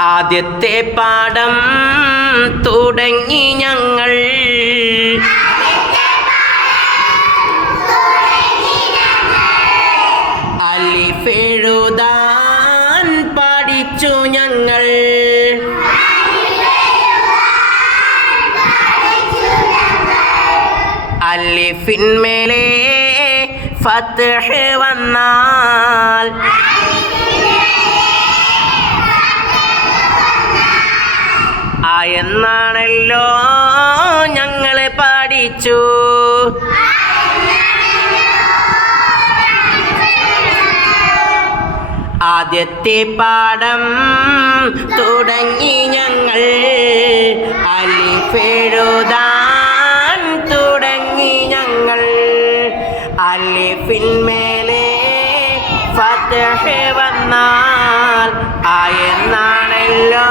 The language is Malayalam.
ആദ്യത്തെ പാഠം തുടങ്ങി ഞങ്ങൾ. അലിഫ് എഴുതാൻ പഠിച്ചു ഞങ്ങൾ. അലിഫിന്മേലെ ഫത്ഹ് വന്നാൽ എന്നാണല്ലോ ഞങ്ങൾ പഠിച്ചു. ആദ്യത്തെ പാഠം തുടങ്ങി ഞങ്ങൾ. അലിഫ് എഴുതാൻ തുടങ്ങി ഞങ്ങൾ. അലിഫിന്മേലെ ഫത്ഹ് വന്നാൽ എന്നാണല്ലോ